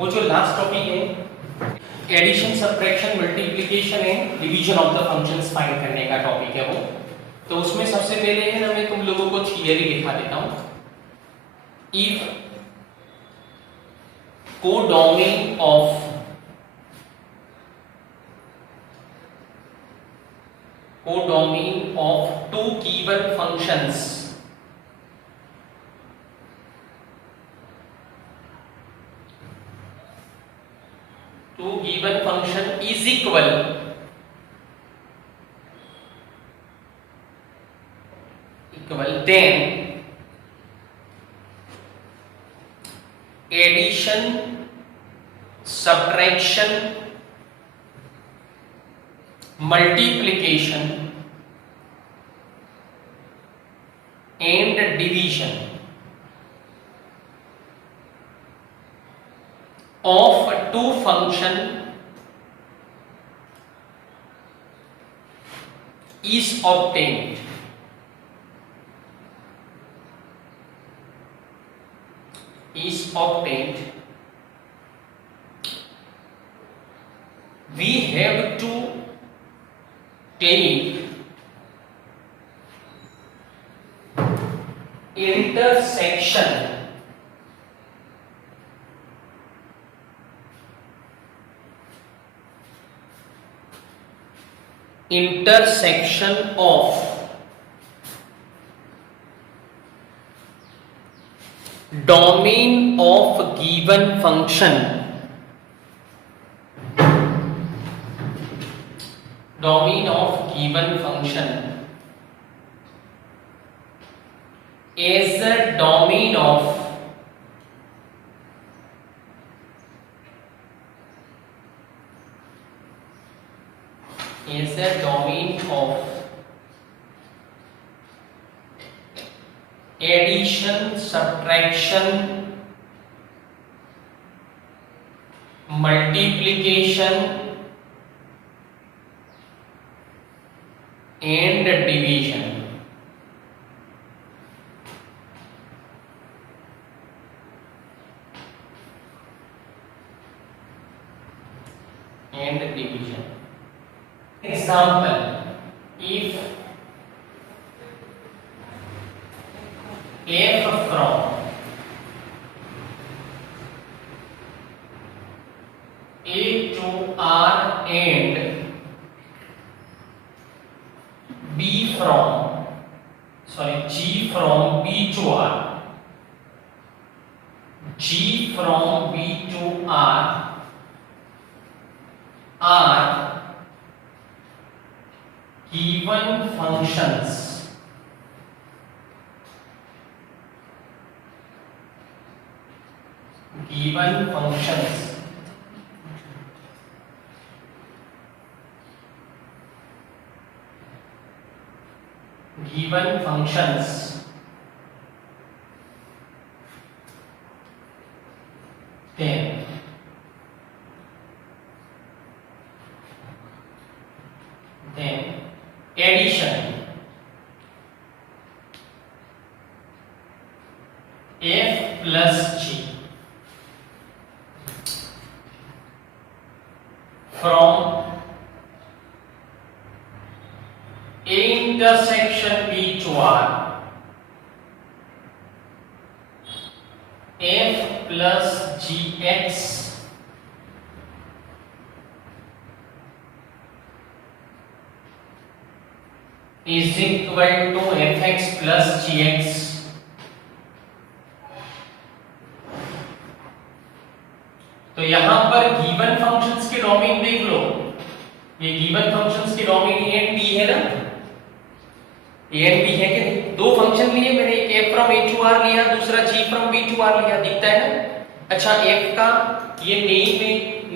वो जो last topic है addition subtraction multiplication and division of the functions find करने का टॉपिक है वो। तो उसमें सबसे पहले है ना मैं तुम लोगों को थियरी दिखा देता हूं। If codomain of two given functions is equal then addition, subtraction, multiplication and division of two function is obtained. We have to take intersection of domain of given function as a domain of addition, subtraction, multiplication and division. Example, if f from a to r and g from b to r are given functions then addition f plus g from a intersection b to r f plus gx is equal to fx plus gx. तो यहां पर given functions के domain देख लो, ये given functions के domain a and b है ना, a and b है कि दो फंक्शन लिए मैंने, एक f from a to r लिया, दूसरा g from b to r लिया, दिखता है ना। अच्छा f का ये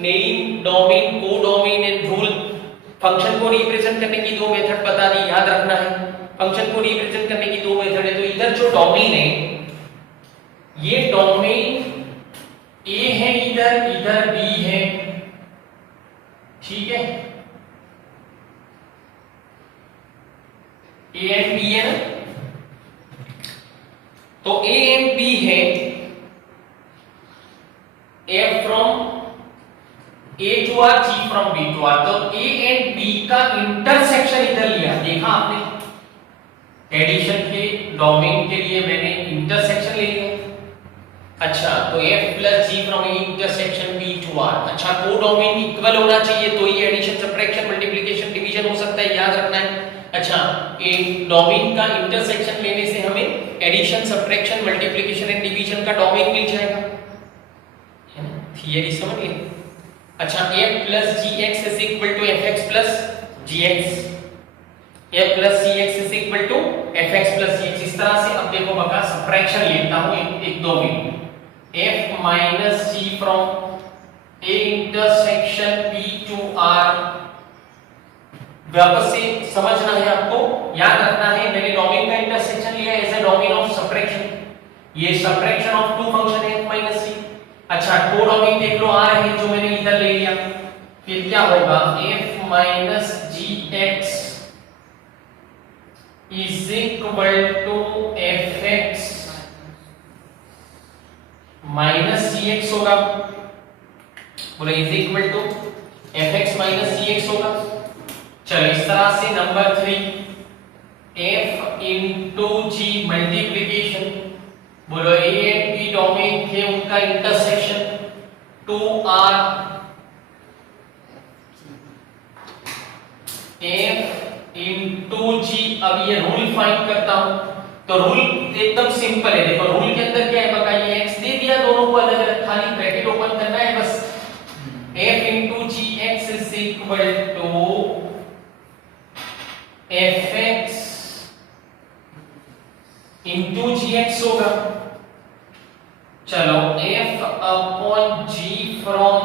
name domain codomain and rule, function को रिप्रेजेंट करने की दो मेथड बता दी, याद रखना है। फंक्शन को रिप्रेजेंट करने की दो मेथड है। तो इधर जो डोमेन है ये डोमेन a है, इधर b है, ठीक है। ए एंड बी है ना, तो ए एंड बी है f from A to R, G from B to R. तो ए एंड बी का इंटरसेक्शन इधर लिया, देखा आपने, एडिशन के डोमेन के लिए मैंने इंटरसेक्शन ले लिया। अच्छा, तो f plus G from A intersection B to R. अच्छा, को डोमेन इक्वल होना चाहिए तो ही एडिशन सब्ट्रैक्शन मल्टीप्लिकेशन डिवीजन हो सकता है, याद रखना है। अच्छा, एक डोमेन का इंटरसेक्शन लेने से हमें addition subtraction multiplication and division का डोमेन मिल जाएगा, है ना, थियरी समझ गए। अच्छा, f plus gx is equal to fx plus gx, f plus cx is equal to fx plus gx। इस तरह से अब देखो बका सब्ट्रैक्शन लेता हूं एक दो मिनट, f minus g from a intersection b to r। वापस से समझना है आपको, याद रखना है, मैंने डोमेन का इंटरसेक्शन लिया as a domain of subtraction, ये subtraction of two function f minus c। अच्छा, को डोमेन देख लो आ रहे हैं जो मैंने इधर ले लिया, फिर क्या होगा, f minus gx is equal to fx minus gx होगा, बोले is equal to fx minus gx होगा। चलो इस तरह से number 3 f into g multiplication, बोलो a एंड b डोमेन थे उनका intersection 2r f into g। अब ये रूल फाइंड करता हूं, तो रूल एकदम सिंपल है, देखो रूल के अंदर क्या है बका, ये x दे दिया, दोनों को अलग अलग खाली ब्रैकेट ओपन करना है बस। f into G X is equal to fx into G X होगा। चलो f upon g from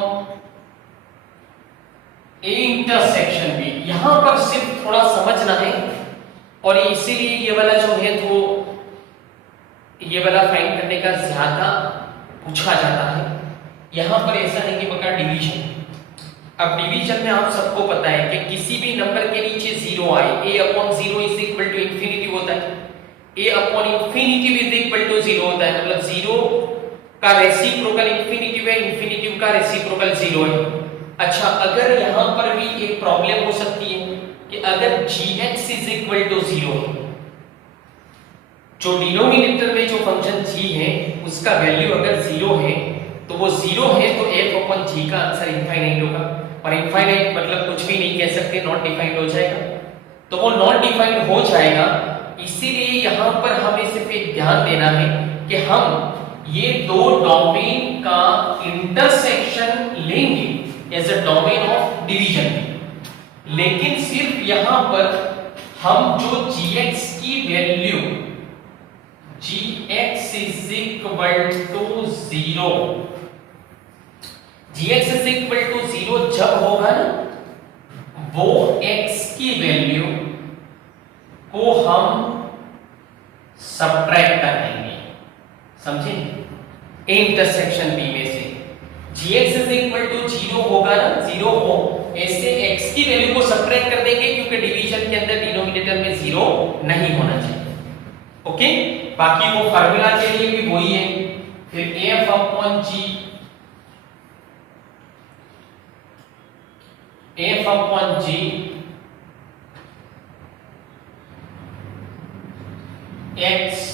a intersection b, यहां पर सिर्फ थोड़ा समझना है, और इसीलिए ये वाला जो है तो ये वाला फाइंड करने का ज्यादा पूछा जाता है। यहां पर ऐसा है कि बका डिवीजन, अब डिवीजन में आप सबको पता है कि किसी भी नंबर के नीचे जीरो आए, a upon zero is equal to infinity होता है, a upon infinity is equal to zero होता है, मतलब जीरो का रेसिप्रोकल इंफिनिटी है, इंफिनिटी का रेसिप्रोकल जीरो है। अच्छा, अगर यहां पर भी एक प्रॉब्लम हो सकती है कि अगर gx is equal to zero, जो डिनोमिनेटर में जो फंक्शन g है उसका वैल्यू अगर जीरो है, तो वो जीरो है तो f अपॉन g का आंसर इनफाइनाइट होगा, और इनफाइनाइट मतलब कुछ भी नहीं कह सकते, नॉट डिफाइंड हो जाएगा, तो वो नॉट डिफाइंड हो जाएगा। इसीलिए यहां पर हमें सिर्फ एक ध्यान देना है कि हम ये दो डोमेन का इंटरसेक्शन लेंगे as a domain of division, लेकिन सिर्फ यहां पर हम जो gx की value gx is equal to zero, gx is equal to zero जब होगा ना, वो x की वैल्यू को हम सब्ट्रैक्ट कर देंगे, समझे, a इंटरसेक्शन b में से gx is equal to zero होगा ना, जीरो हो ऐसे x की वैल्यू को सब्ट्रैक्ट कर देंगे, क्योंकि डिवीजन के अंदर डिनोमिनेटर में जीरो नहीं होना चाहिए। ओके, बाकी वो फार्मूला के लिए भी वही है, फिर f upon g, f upon g x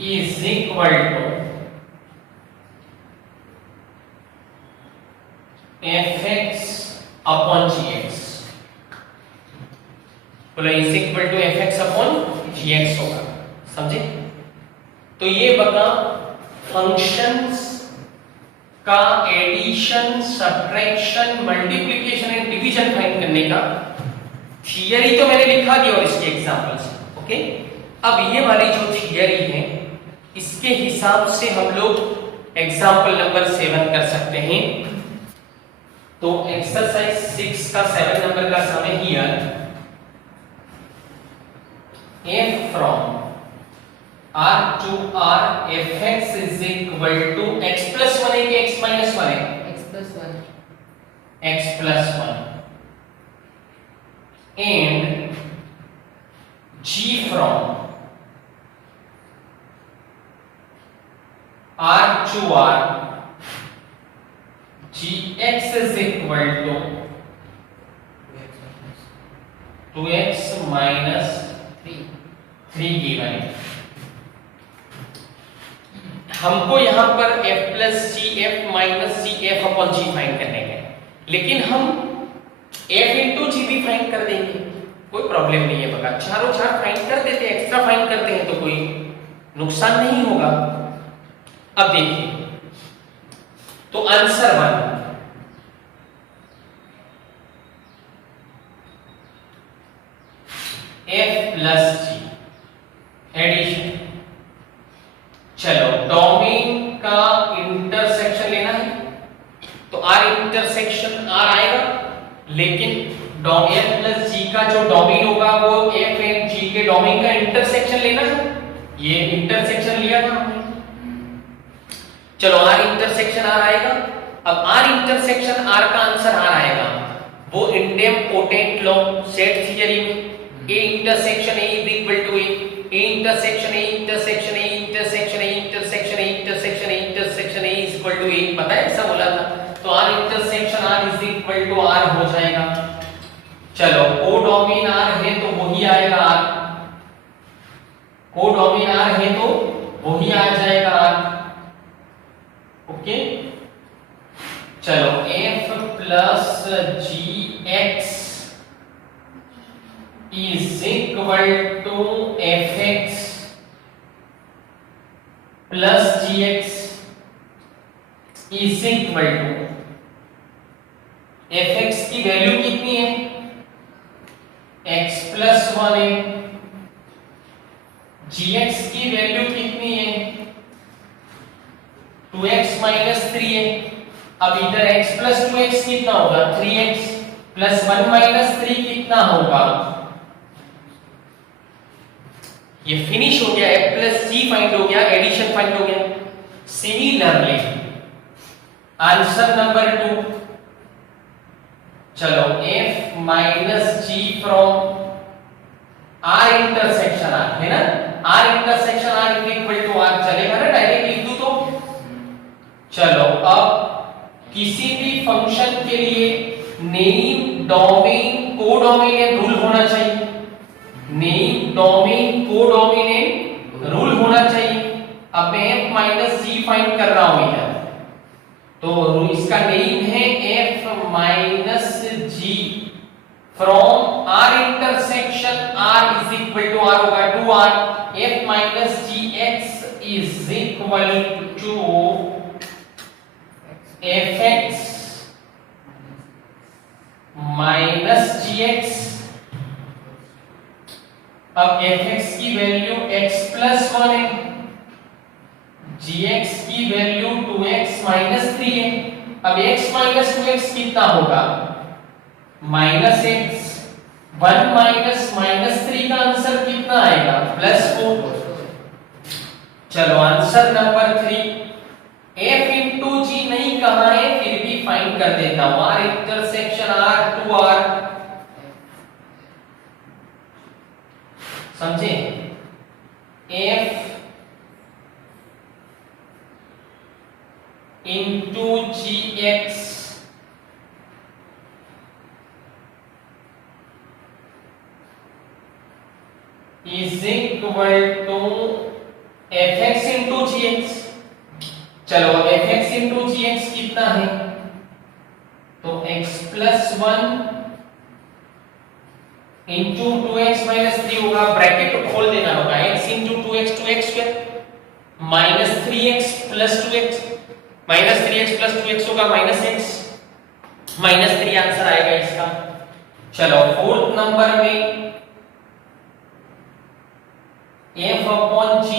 is equal to fx upon gx, बोला is equal to fx upon gx होगा, समझे। तो ये बता फंक्शंस का addition subtraction multiplication and division find करने का थियरी तो मैंने लिखा दिया और इसके एग्जांपल्स। ओके, अब ये वाली जो थियरी है इसके हिसाब से हम लोग एग्जांपल नंबर 7 कर सकते हैं। तो एक्सरसाइज 6 का 7 नंबर का सम है here, f from r to r fx is equal to x plus 1 है कि x minus 1 है, x plus 1, x plus 1 and g from R to R gx is equal to 2x minus 3 given है। हमको यहां पर f plus g f minus g f upon g find करने का है, लेकिन हम f इंटू g भी फाइंड कर देंगे, कोई प्रॉब्लम नहीं है बगा। चारों चार फाइंड कर देते हैं, एक्स्ट्रा फाइंड करते हैं तो कोई नुकसान नहीं होगा। अब देखिए, तो answer 1 f plus g addition. चलो डोमेन का इंटरसेक्शन लेना है, तो r इंटरसेक्शन r आएगा, लेकिन f प्लस g का जो डोमेन होगा वो f एंड g के डोमेन का इंटरसेक्शन लेना है। ये इंटरसेक्शन लिया था हमने। चलो r इंटरसेक्शन r आएगा। अब r इंटरसेक्शन r का आंसर r आएगा, वो इंडेम्पोटेंट लॉ सेट थियरी में a intersection a is equal to a intersection a intersection a intersection a intersection a intersection a intersection a is equal to a, पता है ऐसा बोला था। तो r intersection r is equal to r हो जाएगा। चलो कोडोमेन r है तो वही आएगा r, कोडोमेन r है तो वही आ जाएगा r। ओके, चलो f plus gx is equal to fx plus gx is equal to fx की वैल्यू कितनी है, x plus 1 है, gx की वैल्यू कितनी है, 2x minus 3 है। अब इधर x plus 2x कितना होगा, 3x plus 1 minus 3 कितना होगा, ये फिनिश हो गया, f प्लस g फाइंड हो गया, एडिशन फाइंड हो गया। सिमिलरली आंसर नंबर 2, चलो f minus g from r intersection r है ना, r intersection r is equal to r, चलेगा ना, डायरेक्ट लिख दूं तो। चलो अब किसी भी फंक्शन के लिए नेम डोमेन कोडोमिनेंट रूल होना चाहिए, नेम डोमेन कोडोमिनेंट रूल होना चाहिए। अब मैं f माइनस g फाइंड कर रहा हूं इधर, तो इसका नेम है f minus g from r intersection r is equal to r होगा 2r, f minus gx is equal to fx minus gx। अब fx की वैल्यू x प्लस 1 है, gx की वैल्यू 2x माइनस 3 है। अब x माइनस 2x कितना होगा, minus x, 1 minus minus 3 का आंसर कितना आएगा, प्लस 4। चलो answer number 3, f into g नहीं कहा है, फिर भी फाइंड कर देता हूं, r intersection r to r, समझे, f into gx is equal to fx into gx। चलो fx इंटू gx कितना है, तो x plus 1 into 2x minus 3 होगा, ब्रैकेट खोल देना होगा, x into 2x 2x square minus 3x plus 2x, minus 3x plus 2x होगा minus x, minus 3 answer आएगा इसका। चलो फोर्थ नंबर में f अपॉन g,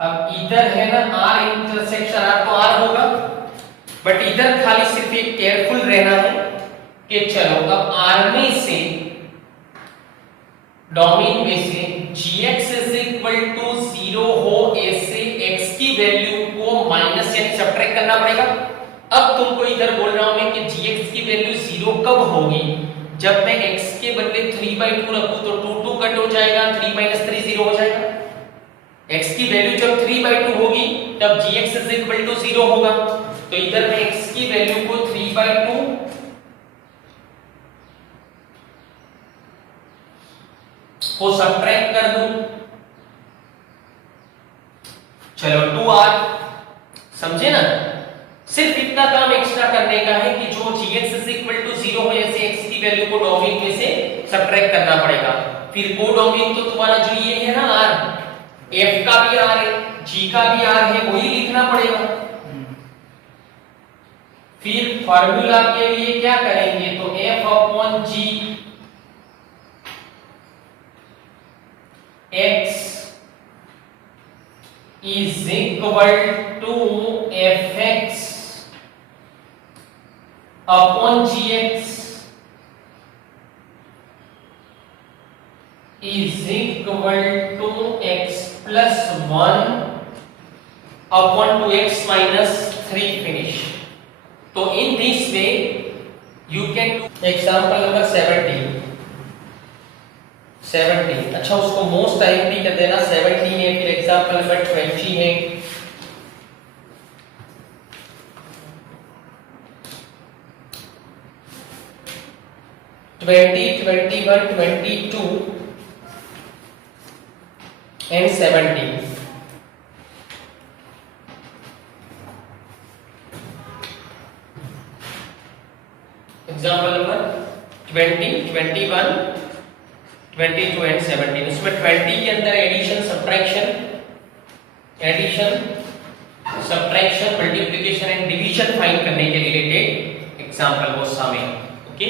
अब इधर है ना r इंटरसेक्शन r, तो r होगा, बट इधर खाली सिर्फ एक केयरफुल रहना है कि चलो अब r में से, डोमेन में से gx इज इक्वल टू 0 हो ऐसे x की वैल्यू को माइनस यानी सब्ट्रैक्ट करना पड़ेगा। अब तुमको इधर बोल रहा हूं मैं कि gx की वैल्यू 0 कब होगी, जब मैं x के बदले 3/2 रखूं तो 2 2 कट हो जाएगा, 3 - 3 0 हो जाएगा। x की वैल्यू जब 3/2 होगी तब gx इज इक्वल टू 0 होगा। तो इधर मैं x की वैल्यू को 3/2 को सब्ट्रैक्ट कर दूं, चलो 2r, समझे ना? सिर्फ इतना काम एक्स्ट्रा करने का है कि जो gx इज इक्वल टू 0 हो, ऐसे x की वैल्यू को डोमेन में से सब्ट्रैक्ट करना पड़ेगा। फिर कोडोमेन तो तुम्हारा जो ये है ना r, f का भी r है, g का भी r है, वही लिखना पड़ेगा। फिर फार्मूला के लिए क्या करेंगे, तो f upon g x is equal to fx upon gx is equal to x plus 1 upon 2x minus 3 finish. So in this way you can do example number 17। अच्छा उसको मोस्ट टाइम भी कर देना, 17 है, फिर एग्जांपल नंबर 20 है। Twenty, 21, 22 and 17। Example number 20, 21, 22 and 17। उसमें 20 के अंदर addition, subtraction, multiplication and division find करने के रिलेटेड एग्जांपल वो शामिल। ओके।